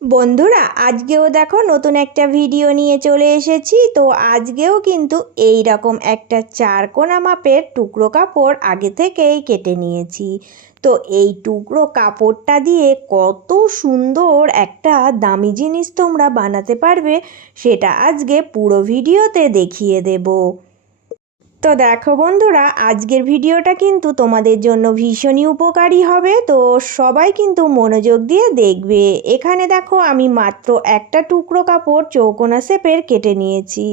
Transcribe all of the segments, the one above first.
বন্ধুরা আজকেও দেখো নতুন একটা ভিডিও নিয়ে চলে এসেছি। তো আজকেও কিন্তু এই রকম একটা চারকোনা মাপের টুকরো কাপড় আগে থেকেই কেটে নিয়েছি। তো এই টুকরো কাপড়টা দিয়ে কত সুন্দর একটা দামি জিনিস তোমরা বানাতে পারবে সেটা আজকে পুরো ভিডিওতে দেখিয়ে দেব। তো দেখো বন্ধুরা, আজকের ভিডিওটা কিন্তু তোমাদের জন্য ভীষণই উপকারী হবে। তো সবাই কিন্তু মনোযোগ দিয়ে দেখবে। এখানে দেখো আমি মাত্র একটা টুকরো কাপড় চৌকোনা শেপের কেটে নিয়েছি।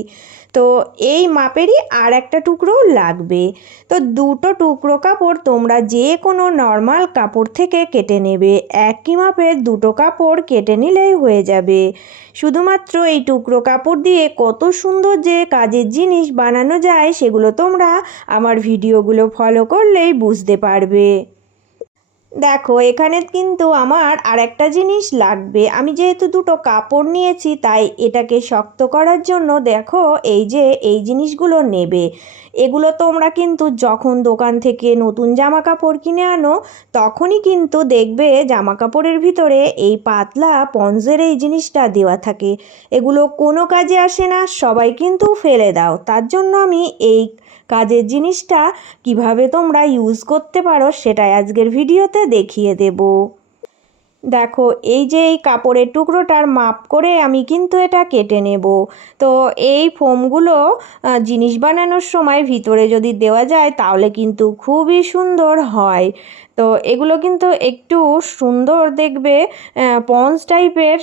তো এই মাপেরই আর একটা টুকরোও লাগবে। তো দুটো টুকরো কাপড় তোমরা যে কোনো নর্মাল কাপড় থেকে কেটে নেবে। একই মাপের দুটো কাপড় কেটে নিলেই হয়ে যাবে। শুধুমাত্র এই টুকরো কাপড় দিয়ে কত সুন্দর যে কাজের জিনিস বানানো যায় সেগুলো তোমরা আমার ভিডিওগুলো ফলো করলেই বুঝতে পারবে। দেখো এখানে কিন্তু আমার আর একটা জিনিস লাগবে। আমি যেহেতু দুটো কাপড় নিয়েছি তাই এটাকে শক্ত করার জন্য দেখো এই জিনিসগুলো নেবে। এগুলো তোমরা কিন্তু যখন দোকান থেকে নতুন জামা কাপড় কিনে আনো তখনই কিন্তু দেখবে জামা কাপড়ের ভিতরে এই পাতলা পঞ্জের এই জিনিসটা দেওয়া থাকে। এগুলো কোনো কাজে আসে না, সবাই কিন্তু ফেলে দাও। তার জন্য আমি এই কাজের জিনিসটা কিভাবে তোমরা ইউজ করতে পারো সেটাই আজকের ভিডিওতে দেখিয়ে দেব। দেখো এই কাপড়ের টুকরোটার মাপ করে আমি কিন্তু এটা কেটে নেব। তো এই ফোমগুলো জিনিস বানানোর সময় ভিতরে যদি দেওয়া যায় তাহলে কিন্তু খুবই সুন্দর হয়। তো এগুলো কিন্তু একটু সুন্দর দেখবে, পঞ্চ টাইপের,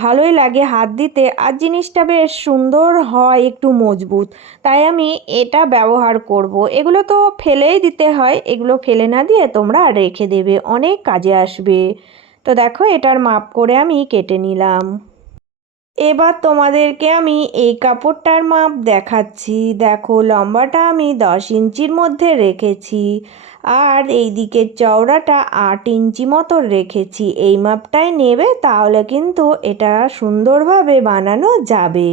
ভালোই লাগে হাত দিতে, আর জিনিসটা বেশ সুন্দর হয়, একটু মজবুত। তাই আমি এটা ব্যবহার করব। এগুলো তো ফেলেই দিতে হয়, এগুলো ফেলে না দিয়ে তোমরা রেখে দেবে, অনেক কাজে আসবে। তো দেখো এটার মাপ করে আমি কেটে নিলাম। এবার তোমাদেরকে আমি এই কাপড়টার মাপ দেখাচ্ছি। দেখো লম্বাটা আমি 10 ইঞ্চির মধ্যে রেখেছি, আর এই দিকের চওড়াটা 8 ইঞ্চি মতো রেখেছি। এই মাপটাই নেবে, তাহলে কিন্তু এটা সুন্দরভাবে বানানো যাবে।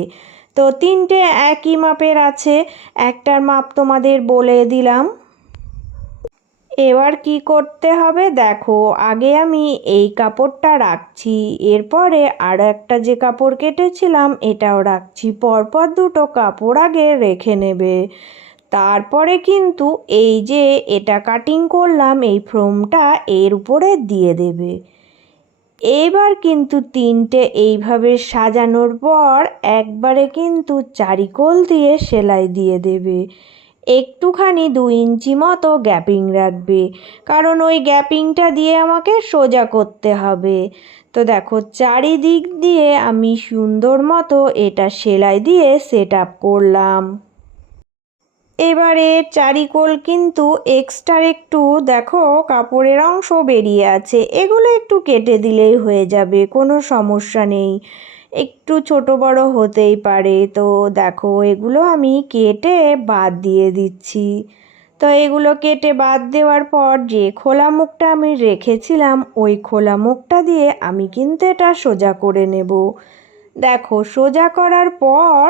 তো তিনটে একই মাপের আছে, একটার মাপ তোমাদের বলে দিলাম। এবার কি করতে হবে দেখো, আগে আমি এই কাপড়টা রাখছি, এরপরে আর একটা যে কাপড় কেটেছিলাম এটাও রাখছি। পরপর দুটো কাপড় আগে রেখে নেবে। তারপরে কিন্তু এই যে এটা কাটিং করলাম এই ফ্রমটা এর উপরে দিয়ে দেবে। এইবার কিন্তু তিনটে এইভাবে সাজানোর পর একবারে কিন্তু চারিকোল দিয়ে সেলাই দিয়ে দেবে। একটুখানি 2 ইঞ্চি মতো গ্যাপিং রাখবে, কারণ ওই গ্যাপিংটা দিয়ে আমাকে সোজা করতে হবে। তো দেখো চারিদিক দিয়ে আমি সুন্দর মতো এটা সেলাই দিয়ে সেট আপ করলাম। এবারে চারিকোল কিন্তু এক্সট্রা একটু দেখো কাপড়ের অংশ বেরিয়ে আছে, এগুলো একটু কেটে দিলেই হয়ে যাবে, কোনো সমস্যা নেই। একটু ছোট বড় হতেই পারে। তো দেখো এগুলো আমি কেটে বাদ দিয়ে দিচ্ছি। তো এগুলো কেটে বাদ দেওয়ার পর যে খোলা মুখটা আমি রেখেছিলাম ওই খোলা মুখটা দিয়ে আমি কিন্তু এটা সোজা করে নেব। দেখো সোজা করার পর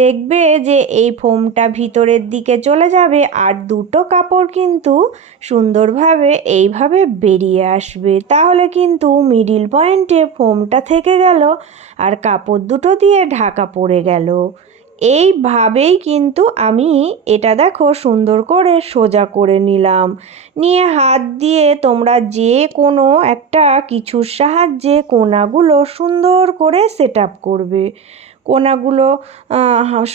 দেখবে যে এই ফোমটা ভিতরের দিকে চলে যাবে, আর দুটো কাপড় কিন্তু সুন্দরভাবে এইভাবে বেরিয়ে আসবে। তাহলে কিন্তু মিডিল পয়েন্টে ফোমটা থেকে গেল আর কাপড় দুটো দিয়ে ঢাকা পড়ে গেল। এইভাবেই কিন্তু আমি এটা দেখো সুন্দর করে সোজা করে নিলাম। নিয়ে হাত দিয়ে তোমরা যে কোনো একটা কিছুর সাহায্যে কোণাগুলো সুন্দর করে সেট আপ করবে। কোণাগুলো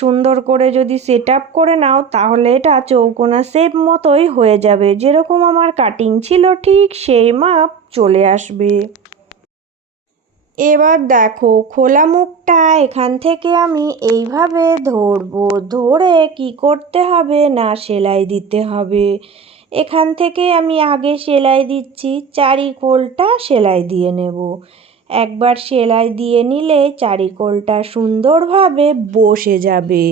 সুন্দর করে যদি সেট আপ করে নাও তাহলে এটা চৌকোনা শেপ মতোই হয়ে যাবে, যেরকম আমার কাটিং ছিল ঠিক সেই মাপ চলে আসবে। এবার দেখো খোলা মুখটা এখান থেকে আমি এইভাবে ধরবো, ধরে কি করতে হবে না সেলাই দিতে হবে। এখান থেকে আমি আগে সেলাই দিচ্ছি, চারিকোলটা সেলাই দিয়ে নেব। একবার সেলাই দিয়ে নিলে চারিকোলটা সুন্দরভাবে বসে যাবে।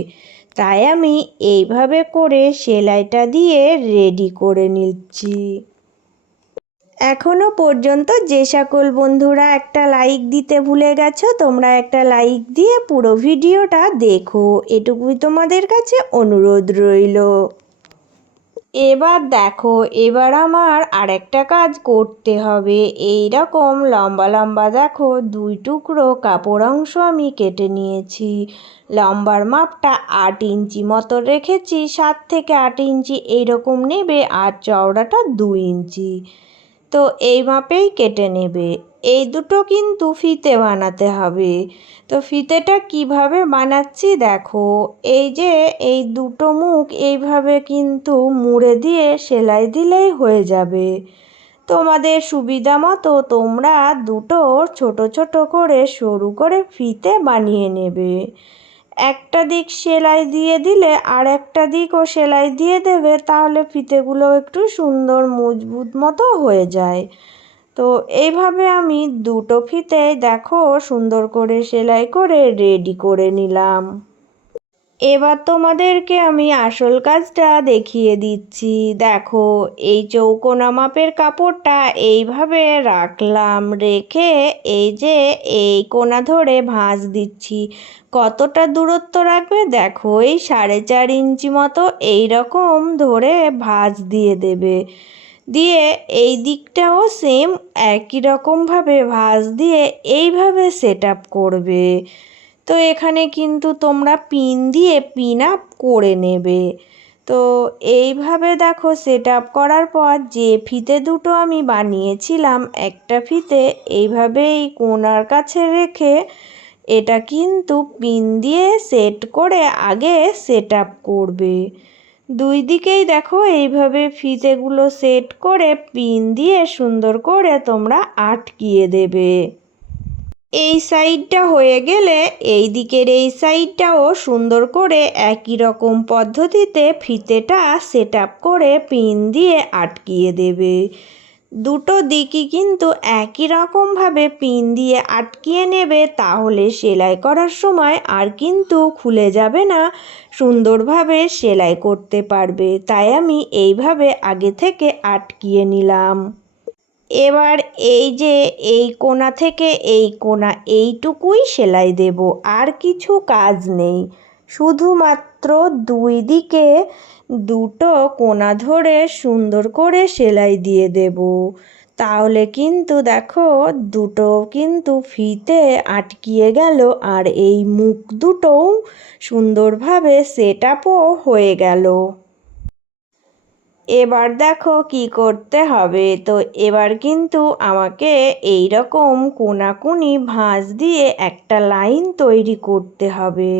তাই আমি এইভাবে করে সেলাইটা দিয়ে রেডি করে নিচ্ছি। এখনও পর্যন্ত যে সকল বন্ধুরা একটা লাইক দিতে ভুলে গেছো তোমরা একটা লাইক দিয়ে পুরো ভিডিওটা দেখো, এটুকুই তোমাদের কাছে অনুরোধ রইল। এবার দেখো, এবার আমার আরেকটা কাজ করতে হবে। এই রকম লম্বা লম্বা দেখো 2 টুকরো কাপড় অংশ আমি কেটে নিয়েছি। লম্বার মাপটা 8 ইঞ্চি মতো রেখেছি, 7 থেকে 8 ইঞ্চি এইরকম নেবে, আর চওড়াটা 2 ইঞ্চি। তো এই মাপেই কেটে নেবে। এই দুটো কিন্তু ফিতে বানাতে হবে। তো ফিতেটা কিভাবে বানাচ্ছি দেখো, এই যে এই দুটো মুখ এইভাবে কিন্তু মুড়ে দিয়ে সেলাই দিলেই হয়ে যাবে। তোমাদের সুবিধা মতো তোমরা দুটো ছোট ছোট করে সরু করে ফিতে বানিয়ে নেবে। একটা দিক সেলাই দিয়ে দিলে আর একটা দিকও সেলাই দিয়ে দেবে, তাহলে ফিতেগুলো একটু সুন্দর মজবুত মতো হয়ে যায়। তো এইভাবে আমি দুটো ফিতে দেখো সুন্দর করে সেলাই করে রেডি করে নিলাম। এবার তোমাদেরকে আমি আসল কাজটা দেখিয়ে দিচ্ছি। দেখো, এই চৌকোনা মাপের কাপড়টা এইভাবে রাখলাম, রেখে এই যে এই কোণা ধরে ভাঁজ দিচ্ছি। কতটা দূরত্ব রাখবে দেখো, এই 4.5 ইঞ্চি মতো এইরকম ধরে ভাঁজ দিয়ে দেবে। দিয়ে এই দিকটাও সেম একই রকমভাবে ভাঁজ দিয়ে এইভাবে সেট আপ করবে। তো এখানে কিন্তু তোমরা পিন দিয়ে পিন আপ করে নেবে। তো এইভাবে দেখো সেট আপ করার পর যে ফিতে দুটো আমি বানিয়েছিলাম, একটা ফিতে এইভাবে এই কোণার কাছে রেখে এটা কিন্তু পিন দিয়ে সেট করে আগে সেট আপ করবে। দুই দিকেই দেখো এইভাবে ফিতেগুলো সেট করে পিন দিয়ে সুন্দর করে তোমরা আটকিয়ে দেবে। এই সাইডটা হয়ে গেলে এই দিকের এই সাইডটাও সুন্দর করে একই রকম পদ্ধতিতে ফিতেটা সেট আপ করে পিন দিয়ে আটকিয়ে দেবে। দুটো দিকই কিন্তু একই রকমভাবে পিন দিয়ে আটকিয়ে নেবে, তাহলে সেলাই করার সময় আর কিন্তু খুলে যাবে না, সুন্দরভাবে সেলাই করতে পারবে। তাই আমি এইভাবে আগে থেকে আটকিয়ে নিলাম। এবার এই যে এই কোণা থেকে এই কোণা এইটুকুই সেলাই দেব, আর কিছু কাজ নেই। শুধুমাত্র দুই দিকে দুটো কোণা ধরে সুন্দর করে সেলাই দিয়ে দেব। তাহলে কিন্তু দেখো দুটো কিন্তু ফিতে আটকিয়ে গেল, আর এই মুখ দুটোও সুন্দরভাবে সেট আপও হয়ে গেল। এবার দেখো কি করতে হবে। তো এবার কিন্তু আমাকে এই রকম কোনাকুনি ভাঁজ দিয়ে একটা লাইন তৈরি করতে হবে।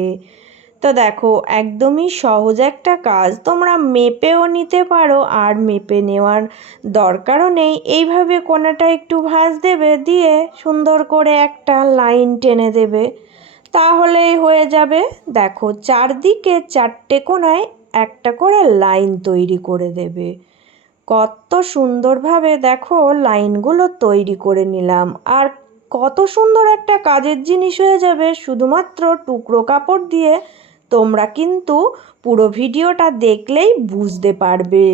তো দেখো একদমই সহজ একটা কাজ, তোমরা মেপেও নিতে পারো, আর মেপে নেওয়ার দরকারও নেই। এইভাবে কোনাটা একটু ভাঁজ দেবে, দিয়ে সুন্দর করে একটা লাইন টেনে দেবে, তাহলেই হয়ে যাবে। দেখো চারদিকে 4টে কোণায় একটা করে লাইন তৈরি করে দেবে। কত সুন্দরভাবে দেখো লাইনগুলো তৈরি করে নিলাম, আর কত সুন্দর একটা কাজের জিনিস হয়ে যাবে শুধুমাত্র টুকরো কাপড় দিয়ে। তোমরা কিন্তু পুরো ভিডিওটা দেখলেই বুঝতে পারবে।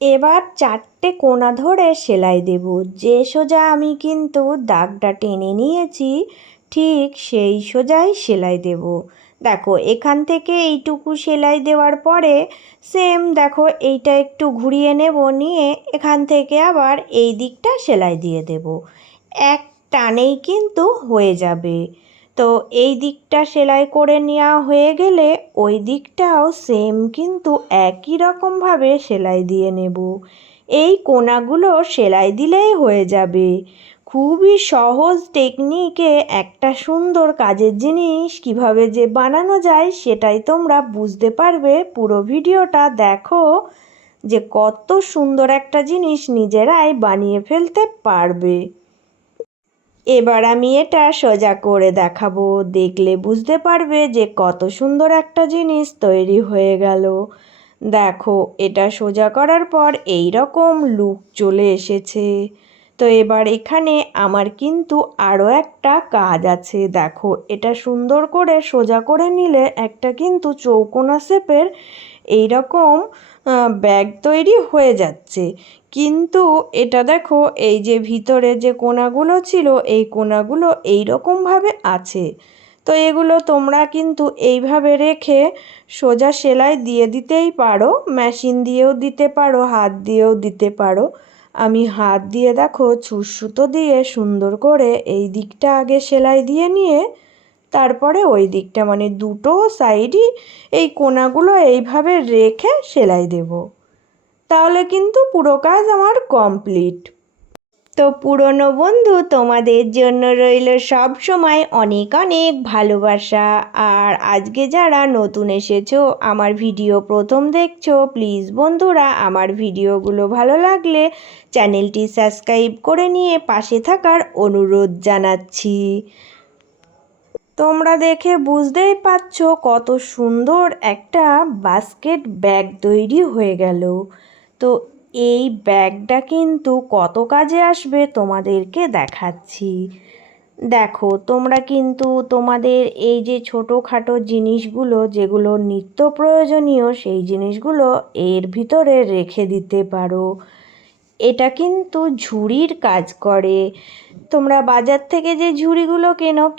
এবার 4টে কোণা ধরে সেলাই দেব। যে সোজা আমি কিন্তু দাগটা টেনে নিয়েছি, ঠিক সেই সোজাই সেলাই দেব। দেখো এখান থেকে এইটুকু সেলাই দেওয়ার পরে সেম দেখো এইটা একটু ঘুরিয়ে নেব, নিয়ে এখান থেকে আবার এই দিকটা সেলাই দিয়ে দেব। এক টানেই কিন্তু হয়ে যাবে। তো এই দিকটা সেলাই করে নেওয়া হয়ে গেলে ওই দিকটাও সেম কিন্তু একই রকমভাবে সেলাই দিয়ে নেব। এই কোণাগুলো সেলাই দিলেই হয়ে যাবে। খুবই সহজ টেকনিকে একটা সুন্দর কাজের জিনিস কিভাবে যে বানানো যায় সেটাই তোমরা বুঝতে পারবে। পুরো ভিডিওটা দেখো যে কত সুন্দর একটা জিনিস নিজেরাই বানিয়ে ফেলতে পারবে। এবার আমি এটা সোজা করে দেখাবো, দেখলে বুঝতে পারবে যে কত সুন্দর একটা জিনিস তৈরি হয়ে গেল। দেখো এটা সোজা করার পর এই রকম লুক চলে এসেছে। তো এবার এখানে আমার কিন্তু আরও একটা কাজ আছে। দেখো এটা সুন্দর করে সোজা করে নিলে একটা কিন্তু চৌকোনা শেপের এইরকম ব্যাগ তৈরি হয়ে যাচ্ছে। কিন্তু এটা দেখো এই যে ভিতরে যে কোণাগুলো ছিল এই কোণাগুলো এইরকমভাবে আছে। তো এগুলো তোমরা কিন্তু এইভাবে রেখে সোজা সেলাই দিয়ে দিতেই পারো, মেশিন দিয়েও দিতে পারো, হাত দিয়েও দিতে পারো। আমি হাত দিয়ে দেখো ছুঁচ সুতো দিয়ে সুন্দর করে এই দিকটা আগে সেলাই দিয়ে নিয়ে তারপরে ওই দিকটা মানে দুটো সাইডই এই কোণাগুলো এইভাবে রেখে সেলাই দেব। তাহলে কিন্তু পুরো কাজ আমার কমপ্লিট। তো পুরনো বন্ধু, তোমাদের জন্য রইল সব সময় অনেক অনেক ভালোবাসা। আর আজকে যারা নতুন এসেছো, আমার ভিডিও প্রথম দেখছো, প্লিজ বন্ধুরা আমার ভিডিওগুলো ভালো লাগলে চ্যানেলটি সাবস্ক্রাইব করে নিয়ে পাশে থাকার অনুরোধ জানাচ্ছি। তোমরা দেখে বুঝতেই পারছো কত সুন্দর একটা বাস্কেট ব্যাগ তৈরি হয়ে গেল। তো এই ব্যাগটা কিন্তু কত কাজে আসবে তোমাদেরকে দেখাচ্ছি। দেখো, তোমরা কিন্তু তোমাদের এই যে ছোটোখাটো জিনিসগুলো যেগুলো নিত্য প্রয়োজনীয় সেই জিনিসগুলো এর ভিতরে রেখে দিতে পারো। এটা কিন্তু ঝুড়ির কাজ করে। তোমরা বাজার থেকে যে ঝুড়িগুলো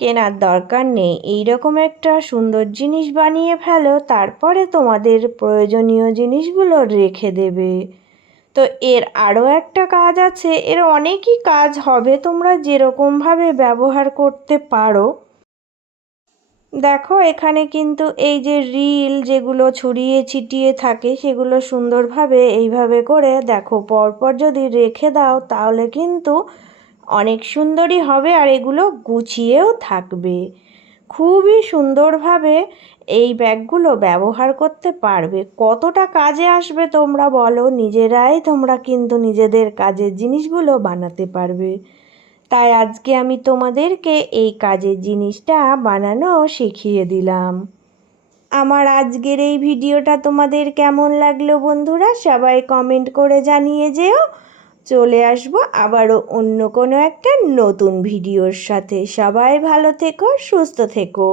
কেনার দরকার নেই, এইরকম একটা সুন্দর জিনিস বানিয়ে ফেলো, তারপরে তোমাদের প্রয়োজনীয় জিনিসগুলো রেখে দেবে। তো এর আরও একটা কাজ আছে, এর অনেকই কাজ হবে, তোমরা যেরকমভাবে ব্যবহার করতে পারো। দেখো, এখানে কিন্তু এই যে রিল যেগুলো ছড়িয়ে ছিটিয়ে থাকে সেগুলো সুন্দরভাবে এইভাবে করে দেখো পরপর যদি রেখে দাও তাহলে কিন্তু অনেক সুন্দরই হবে, আর এগুলো গুছিয়েও থাকবে। খুবই সুন্দরভাবে এই ব্যাগগুলো ব্যবহার করতে পারবে। কতটা কাজে আসবে তোমরা বলো, নিজেরাই তোমরা কিন্তু নিজেদের কাজের জিনিসগুলো বানাতে পারবে। তাই আজকে আমি তোমাদেরকে এই কাজের জিনিসটা বানানো শিখিয়ে দিলাম। আমার আজকের এই ভিডিওটা তোমাদের কেমন লাগলো বন্ধুরা, সবাই কমেন্ট করে জানিয়ে যেও। চলে আসবো আবারও অন্য কোনো একটা নতুন ভিডিওর সাথে। সবাই ভালো থেকো, সুস্থ থেকো।